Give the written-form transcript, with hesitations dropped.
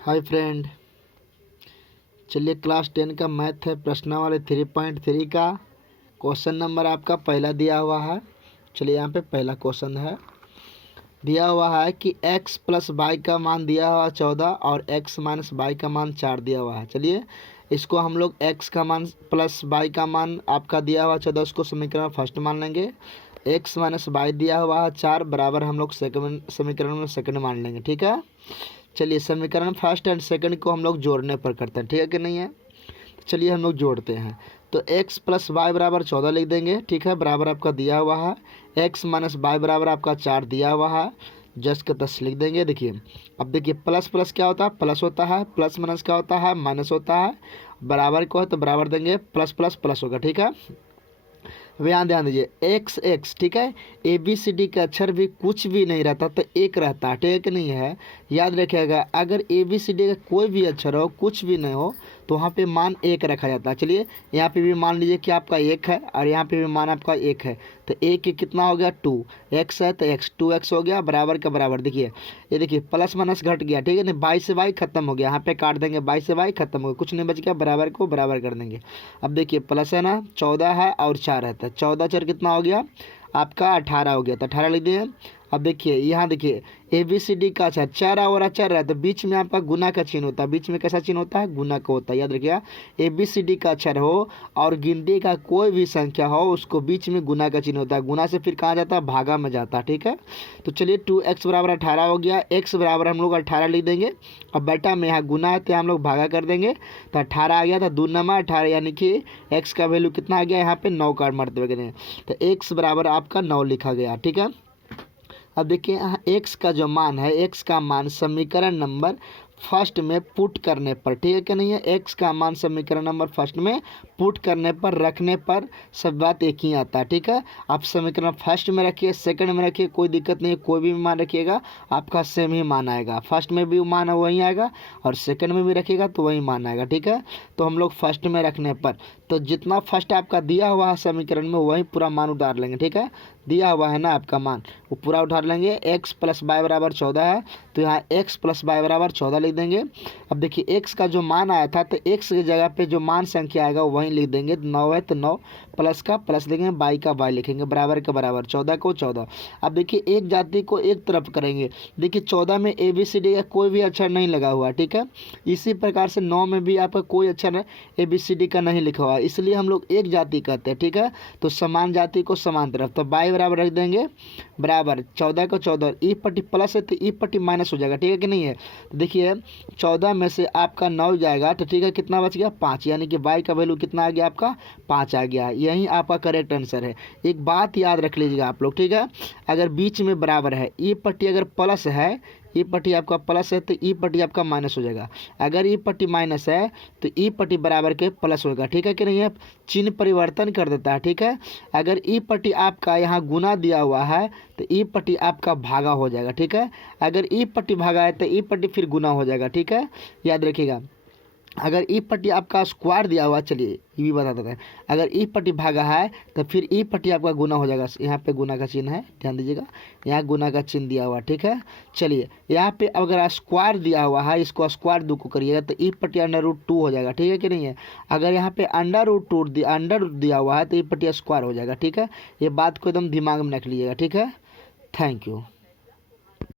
Hi friend, चलिए class 10 का math है प्रश्नावली 3.3 का क्वेश्चन नंबर आपका पहला दिया हुआ है। चलिए यहाँ पे पहला क्वेश्चन है, दिया हुआ है कि x प्लस वाई का मान दिया हुआ 14 और x माइनस वाई का मान 4 दिया हुआ है। चलिए इसको हम लोग x का मान प्लस वाई का मान आपका दिया हुआ 14, उसको समीकरण फर्स्ट मान लेंगे। x माइनस वाई दिया हुआ है 4 बराबर हम लोग सेकंड समीकरण में सेकंड मान लेंगे। ठीक है, चलिए समीकरण फर्स्ट एंड सेकंड को हम लोग जोड़ने पर करते हैं, ठीक है कि नहीं है। तो चलिए हम लोग जोड़ते हैं, तो x प्लस वाई बराबर 14 लिख देंगे। ठीक है, बराबर आपका दिया हुआ है x माइनस वाई बराबर आपका 4 दिया हुआ है, जस्ट का 10 लिख देंगे। देखिए अब देखिए प्लस प्लस क्या होता है, प्लस होता है, प्लस माइनस क्या होता है, माइनस होता है, बराबर को है तो बराबर देंगे, प्लस प्लस प्लस होगा। ठीक है, ध्यान दीजिए एक्स एक्स, ठीक है, ए बी सी डी का अक्षर भी कुछ भी नहीं रहता तो एक रहता है, ठीक है कि नहीं है। याद रखिएगा अगर ए बी सी डी का कोई भी अक्षर हो कुछ भी नहीं हो तो वहाँ पे मान एक रखा जाता है। चलिए यहाँ पे भी मान लीजिए कि आपका एक है और यहाँ पे भी मान आपका एक है, तो एक कितना हो गया 2, एक्स है तो एक्स 2x हो गया, बराबर का बराबर। देखिए ये देखिए प्लस माइनस घट गया, ठीक है ना, बाई से बाई खत्म हो गया, यहाँ पे काट देंगे, बाई से बाई खत्म हो गया, कुछ नहीं बच गया, बराबर को बराबर कर देंगे। अब देखिए प्लस है ना, 14 है और 4 है, तो 14 4 कितना हो गया आपका 18 हो गया, तो 18 लिख दिए। अब देखिए यहाँ देखिए ए बी सी डी का अच्छा 4 और अक्षर है तो बीच में आपका गुना का चिन्ह होता है, बीच में कैसा चिन्ह होता है, गुना का होता है। याद रखिएगा ए बी सी डी का अक्षर हो और गिनती का कोई भी संख्या हो उसको बीच में गुना का चिन्ह होता है, गुना से फिर कहाँ जाता है, भागा में जाता है। ठीक है, तो चलिए 2x बराबर 18 हो गया, x बराबर हम लोग 18 लिख देंगे। अब बेटा में यहाँ गुना है तो हम लोग भागा कर देंगे, तो 18 आ गया था, 2 नमा 18, यानी कि x का वैल्यू कितना आ गया यहाँ पे 9 का मर्तबे करें, तो x बराबर आपका 9 लिखा गया। ठीक है, अब देखिए यहाँ x का जो मान है, x का मान समीकरण नंबर फर्स्ट में पुट करने पर, ठीक है कि नहीं है, x का मान समीकरण नंबर फर्स्ट में पुट करने पर रखने पर सब बात एक ही आता है। ठीक है, आप समीकरण फर्स्ट में रखिए, सेकंड में रखिए, कोई दिक्कत नहीं है, कोई भी मान रखिएगा आपका सेम ही मान आएगा, फर्स्ट में भी मान वही आएगा और सेकंड में भी रखिएगा तो वही मान आएगा। ठीक है, तो हम लोग फर्स्ट में रखने पर तो जितना फर्स्ट आपका दिया हुआ है समीकरण में वही पूरा मान उतार लेंगे। ठीक है, दिया हुआ है ना आपका मान वो पूरा उतार लेंगे, x प्लस वाई बराबर 14 है तो यहाँ x प्लस वाई बराबर 14 लिख देंगे। अब देखिए x का जो मान आया था तो x की जगह पे जो मान संख्या आएगा वहीं लिख देंगे, 9 है तो 9 प्लस का प्लस देंगे, बाई का बाई लिखेंगे, बराबर का बराबर, 14 को 14। अब देखिए एक जाति को एक तरफ करेंगे, देखिए 14 में ए बी सी डी का कोई भी अक्षर नहीं लगा हुआ। ठीक है, इसी प्रकार से 9 में भी आपका कोई अक्षर ए बी सी डी का नहीं लिखा हुआ, इसलिए हम लोग एक जाति कहते हैं। ठीक है, तो समान जाति को समान तरफ, तो बाई बराबर रख देंगे, बराबर 14 को 14, ई पट्टी प्लस है तो ई पट्टी माइनस हो जाएगा। ठीक है कि नहीं है, तो देखिए 14 में से आपका 9 जाएगा तो ठीक है कितना बच गया 5, यानी कि बाई का वैल्यू कितना आ गया आपका 5 आ गया, यही आपका करेक्ट आंसर है। एक बात याद रख लीजिएगा आप लोग, ठीक है, अगर बीच में बराबर है, ई पट्टी अगर प्लस है, ई पट्टी आपका प्लस है तो ई पट्टी आपका माइनस हो जाएगा, अगर ई पट्टी माइनस है तो ई पट्टी बराबर के प्लस होगा। ठीक है कि नहीं है, चिन्ह परिवर्तन कर देता है। ठीक है, अगर ई पट्टी आपका यहाँ गुना दिया हुआ है तो ई पट्टी आपका भागा हो जाएगा। ठीक है, अगर ई पट्टी भागा है तो ई पट्टी फिर गुना हो जाएगा। ठीक है, याद रखिएगा अगर ई पट्टी आपका स्क्वायर दिया हुआ, चलिए ये भी बता देते हैं, अगर ई पट्टी भागा है तो फिर ई पट्टी आपका गुना हो जाएगा, यहाँ पे गुना का चिन्ह है, ध्यान दीजिएगा यहाँ गुना का चिन्ह दिया हुआ। ठीक है, चलिए यहाँ पे अगर स्क्वायर दिया हुआ है इसको स्क्वायर 2 को करिएगा तो ई पट्टी √2 हो जाएगा। ठीक है कि नहीं है, अगर यहाँ पे अंडर दिया हुआ है तो ई पट्टी स्क्वायर हो जाएगा। ठीक है, ये बात को एकदम दिमाग में रख लीजिएगा। ठीक है, थैंक यू।